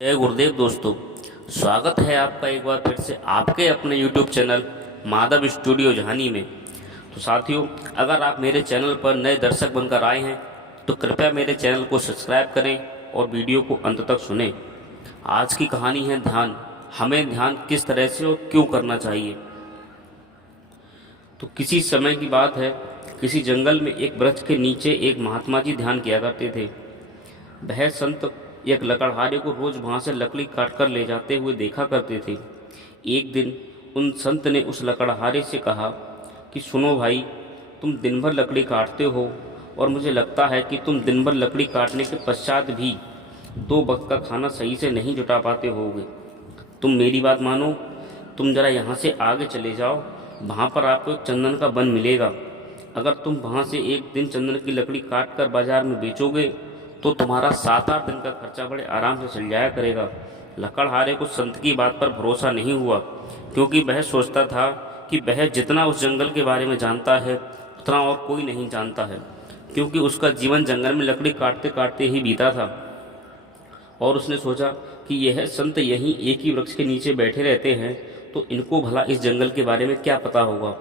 जय गुरुदेव दोस्तों। स्वागत है आपका एक बार फिर से आपके अपने YouTube चैनल माधव स्टूडियो झानी में। तो साथियों, अगर आप मेरे चैनल पर नए दर्शक बनकर आए हैं तो कृपया मेरे चैनल को सब्सक्राइब करें और वीडियो को अंत तक सुनें। आज की कहानी है ध्यान। हमें ध्यान किस तरह से और क्यों करना चाहिए। तो किसी समय की बात है, किसी जंगल में एक वृक्ष के नीचे एक महात्मा जी ध्यान किया करते थे। वह संत एक लकड़हारे को रोज वहां से लकड़ी काट कर ले जाते हुए देखा करते थे। एक दिन उन संत ने उस लकड़हारे से कहा कि सुनो भाई, तुम दिन भर लकड़ी काटते हो और मुझे लगता है कि तुम दिन भर लकड़ी काटने के पश्चात भी 2 वक्त का खाना सही से नहीं जुटा पाते होगे। तुम मेरी बात मानो, तुम जरा यहाँ से आगे चले जाओ, वहाँ पर आपको एक चंदन का वन मिलेगा। अगर तुम वहाँ से एक दिन चंदन की लकड़ी काट कर बाजार में बेचोगे तो तुम्हारा 7-8 दिन का खर्चा बड़े आराम से चल जाया करेगा। लकड़हारे को संत की बात पर भरोसा नहीं हुआ, क्योंकि वह सोचता था कि वह जितना उस जंगल के बारे में जानता है उतना और कोई नहीं जानता है, क्योंकि उसका जीवन जंगल में लकड़ी काटते काटते ही बीता था। और उसने सोचा कि यह संत यहीं एक ही वृक्ष के नीचे बैठे रहते हैं तो इनको भला इस जंगल के बारे में क्या पता होगा।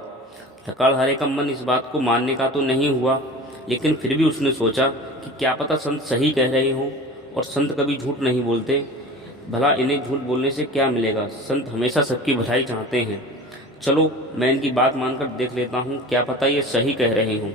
लकड़हारे का मन इस बात को मानने का तो नहीं हुआ, लेकिन फिर भी उसने सोचा कि क्या पता संत सही कह रहे हों, और संत कभी झूठ नहीं बोलते। भला इन्हें झूठ बोलने से क्या मिलेगा, संत हमेशा सबकी भलाई चाहते हैं। चलो मैं इनकी बात मानकर देख लेता हूँ, क्या पता ये सही कह रहे हों।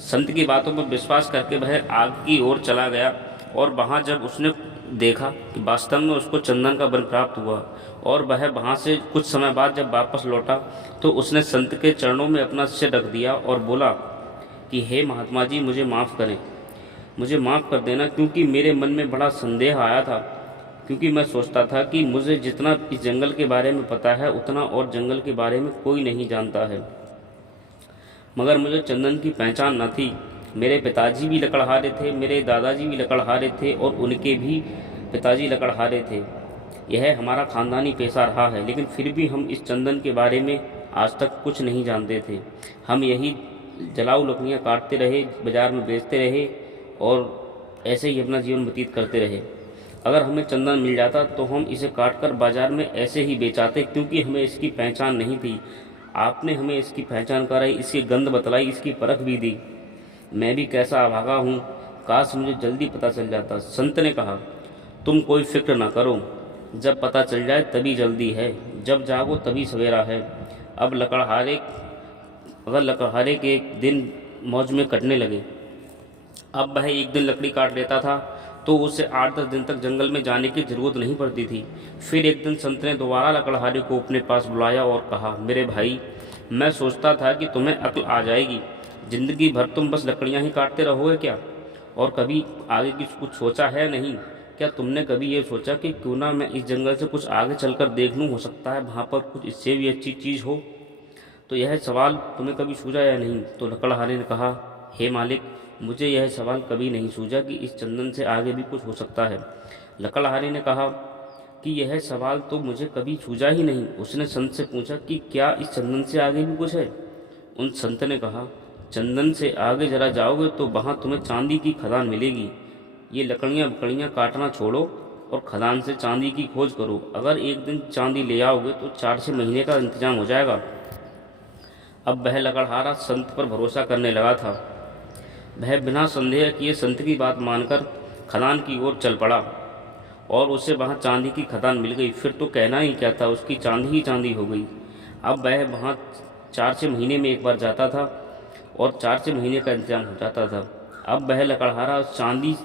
संत की बातों पर विश्वास करके वह आग की ओर चला गया, और वहाँ जब उसने देखा कि वास्तव में उसको चंदन का वन प्राप्त हुआ, और वह वहाँ से कुछ समय बाद जब वापस लौटा तो उसने संत के चरणों में अपना सिर रख दिया और बोला कि हे महात्मा जी, मुझे माफ़ करें, मुझे माफ़ कर देना, क्योंकि मेरे मन में बड़ा संदेह आया था। क्योंकि मैं सोचता था कि मुझे जितना इस जंगल के बारे में पता है उतना और जंगल के बारे में कोई नहीं जानता है। मगर मुझे चंदन की पहचान न थी। मेरे पिताजी भी लकड़हारे थे, मेरे दादाजी भी लकड़हारे थे, और उनके भी पिताजी लकड़हारे थे। यह हमारा खानदानी पेशा रहा है, लेकिन फिर भी हम इस चंदन के बारे में आज तक कुछ नहीं जानते थे। हम यही जलाऊ लकड़ियाँ काटते रहे, बाजार में बेचते रहे और ऐसे ही अपना जीवन व्यतीत करते रहे। अगर हमें चंदन मिल जाता तो हम इसे काटकर बाजार में ऐसे ही बेचाते, क्योंकि हमें इसकी पहचान नहीं थी। आपने हमें इसकी पहचान कराई, इसकी गंध बतलाई, इसकी परख भी दी। मैं भी कैसा अभागा हूँ, काश मुझे जल्दी पता चल जाता। संत ने कहा, तुम कोई फिक्र न करो, जब पता चल जाए तभी जल्दी है, जब जागो तभी सवेरा है। अब लकड़हारे के एक दिन मौज में कटने लगे। अब वह एक दिन लकड़ी काट लेता था तो उसे 8-10 दिन तक जंगल में जाने की जरूरत नहीं पड़ती थी। फिर एक दिन संत ने दोबारा लकड़हारे को अपने पास बुलाया और कहा, मेरे भाई, मैं सोचता था कि तुम्हें अक्ल आ जाएगी। जिंदगी भर तुम बस लकड़ियां ही काटते रहोगे क्या, और कभी आगे की कुछ सोचा है नहीं? क्या तुमने कभी ये सोचा कि क्यों ना मैं इस जंगल से कुछ आगे चलकर देख लूँ, हो सकता है वहाँ पर कुछ इससे भी अच्छी चीज़ हो। तो यह सवाल तुम्हें कभी सूझा या नहीं? तो लकड़हारे ने कहा, हे मालिक, मुझे यह सवाल कभी नहीं सूझा कि इस चंदन से आगे भी कुछ हो सकता है। लकड़हारे ने कहा कि यह सवाल तो मुझे कभी सूझा ही नहीं। उसने संत से पूछा कि क्या इस चंदन से आगे भी कुछ है? उन संत ने कहा, चंदन से आगे जरा जाओगे तो वहाँ तुम्हें चांदी की खदान मिलेगी। ये लकड़ियाँ बकड़ियाँ काटना छोड़ो और खदान से चांदी की खोज करो। अगर एक दिन चांदी ले आओगे तो 4-6 महीने का इंतजाम हो जाएगा। अब वह लकड़हारा संत पर भरोसा करने लगा था। वह बिना संदेह किए संत की बात मानकर खदान की ओर चल पड़ा, और उसे वहाँ चांदी की खदान मिल गई। फिर तो कहना ही क्या था, उसकी चांदी ही चांदी हो गई। अब वह वहाँ 4-6 महीने में एक बार जाता था और 4-6 महीने का इंतजाम हो जाता था। अब वह लकड़हारा उस चांदी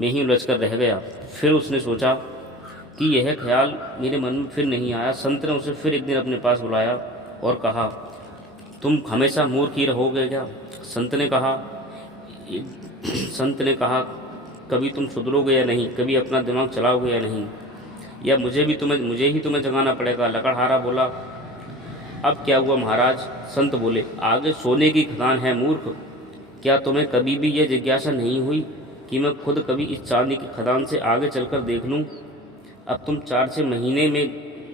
में ही उलझ कर रह गया। फिर उसने सोचा कि यह ख्याल मेरे मन में फिर नहीं आया। संत ने उसे फिर एक दिन अपने पास बुलाया और कहा, तुम हमेशा मूर्ख ही रहोगे क्या? संत ने कहा, कभी तुम सुधरोगे या नहीं, कभी अपना दिमाग चलाओगे या नहीं, या मुझे ही तुम्हें जगाना पड़ेगा? लकड़हारा बोला, अब क्या हुआ महाराज? संत बोले, आगे सोने की खदान है मूर्ख। क्या तुम्हें कभी भी यह जिज्ञासा नहीं हुई कि मैं खुद कभी इस चांदी की खदान से आगे चलकर देख लूं? अब तुम 4-6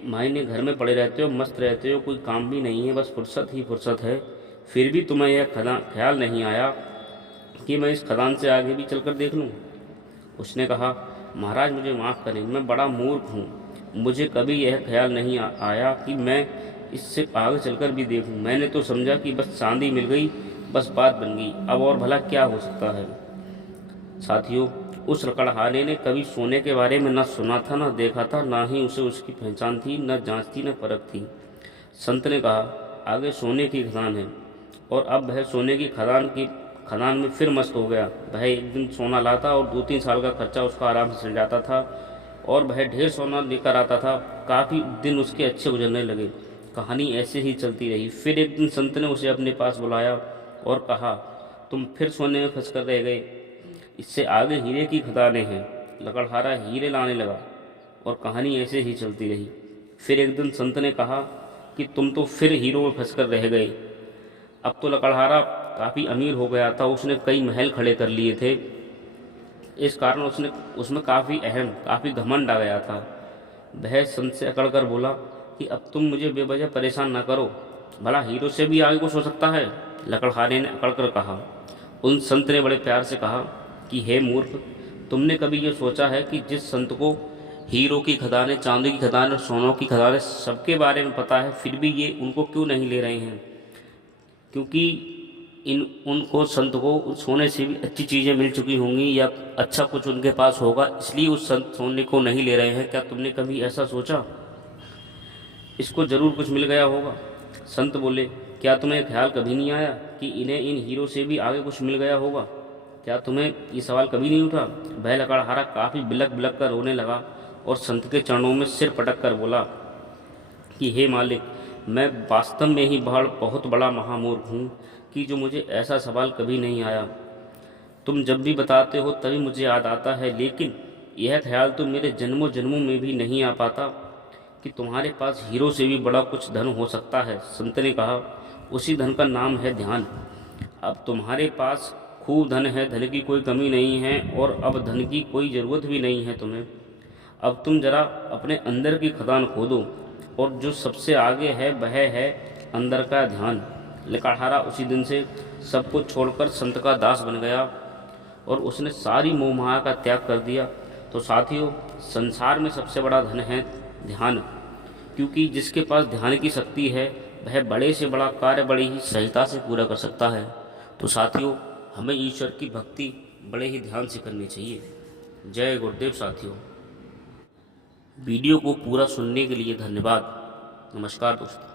महीने घर में पड़े रहते हो, मस्त रहते हो, कोई काम भी नहीं है, बस फुर्सत ही फुर्सत है। फिर भी तुम्हें यह ख्याल नहीं आया कि मैं इस खदान से आगे भी चलकर देख लूं? उसने कहा, महाराज मुझे माफ़ करें, मैं बड़ा मूर्ख हूँ। मुझे कभी यह ख्याल नहीं आया कि मैं इससे आगे चलकर भी देखूं। मैंने तो समझा कि बस चांदी मिल गई, बस बात बन गई। अब और भला क्या हो सकता है। साथियों, उस लकड़हारे ने कभी सोने के बारे में न सुना था, न देखा था, ना ही उसे उसकी पहचान थी, न जांच थी, न परख थी। संत ने कहा, आगे सोने की खदान है। और अब वह सोने की खदान में फिर मस्त हो गया। वह एक दिन सोना लाता और 2-3 साल का खर्चा उसका आराम से चल जाता था, और वह ढेर सोना लेकर आता था। काफ़ी दिन उसके अच्छे गुजरने लगे। कहानी ऐसे ही चलती रही। फिर एक दिन संत ने उसे अपने पास बुलाया और कहा, तुम फिर सोने में फंस कर रह गए। इससे आगे हीरे की खदानें हैं। लकड़हारा हीरे लाने लगा और कहानी ऐसे ही चलती रही। फिर एक दिन संत ने कहा कि तुम तो फिर हीरों में फंस कर रह गए। अब तो लकड़हारा काफ़ी अमीर हो गया था। उसने कई महल खड़े कर लिए थे। इस कारण उसमें काफ़ी घमंड आ गया था। वह संत से अकड़ कर बोला कि अब तुम मुझे बेवजह परेशान न करो। भला हीरो से भी आगे कुछ हो सकता है। लकड़हारे ने अकड़ कर कहा। उन संत ने बड़े प्यार से कहा कि हे मूर्ख, तुमने कभी ये सोचा है कि जिस संत को हीरो की खदानें, चांदी की खदानें और सोनों की खदानें सबके बारे में पता है, फिर भी ये उनको क्यों नहीं ले रहे हैं? क्योंकि उनको संत को सोने से भी अच्छी चीज़ें मिल चुकी होंगी, या अच्छा कुछ उनके पास होगा, इसलिए उस संत सोने को नहीं ले रहे हैं। क्या तुमने कभी ऐसा सोचा? इसको ज़रूर कुछ मिल गया होगा। संत बोले, क्या तुम्हें ख्याल कभी नहीं आया कि इन्हें इन हीरो से भी आगे कुछ मिल गया होगा? क्या तुम्हें ये सवाल कभी नहीं उठा? वह लकड़हारा काफ़ी बिलक बिलक कर रोने लगा और संत के चरणों में सिर पटक कर बोला कि हे मालिक, मैं वास्तव में ही बहुत बड़ा महामूर्ख हूँ कि जो मुझे ऐसा सवाल कभी नहीं आया। तुम जब भी बताते हो तभी मुझे याद आता है, लेकिन यह ख्याल तो मेरे जन्मों जन्मों में भी नहीं आ पाता कि तुम्हारे पास हीरो से भी बड़ा कुछ धन हो सकता है। संत ने कहा, उसी धन का नाम है ध्यान। अब तुम्हारे पास खूब धन है, धन की कोई कमी नहीं है, और अब धन की कोई ज़रूरत भी नहीं है तुम्हें। अब तुम जरा अपने अंदर की खदान खोदो, और जो सबसे आगे है वह है अंदर का ध्यान। लकड़हारा उसी दिन से सब कुछ छोड़कर संत का दास बन गया और उसने सारी मोह माया का त्याग कर दिया। तो साथियों, संसार में सबसे बड़ा धन है ध्यान, क्योंकि जिसके पास ध्यान की शक्ति है वह बड़े से बड़ा कार्य बड़ी ही सहजता से पूरा कर सकता है। तो साथियों, हमें ईश्वर की भक्ति बड़े ही ध्यान से करनी चाहिए। जय गुरुदेव। साथियों, वीडियो को पूरा सुनने के लिए धन्यवाद। नमस्कार दोस्तों।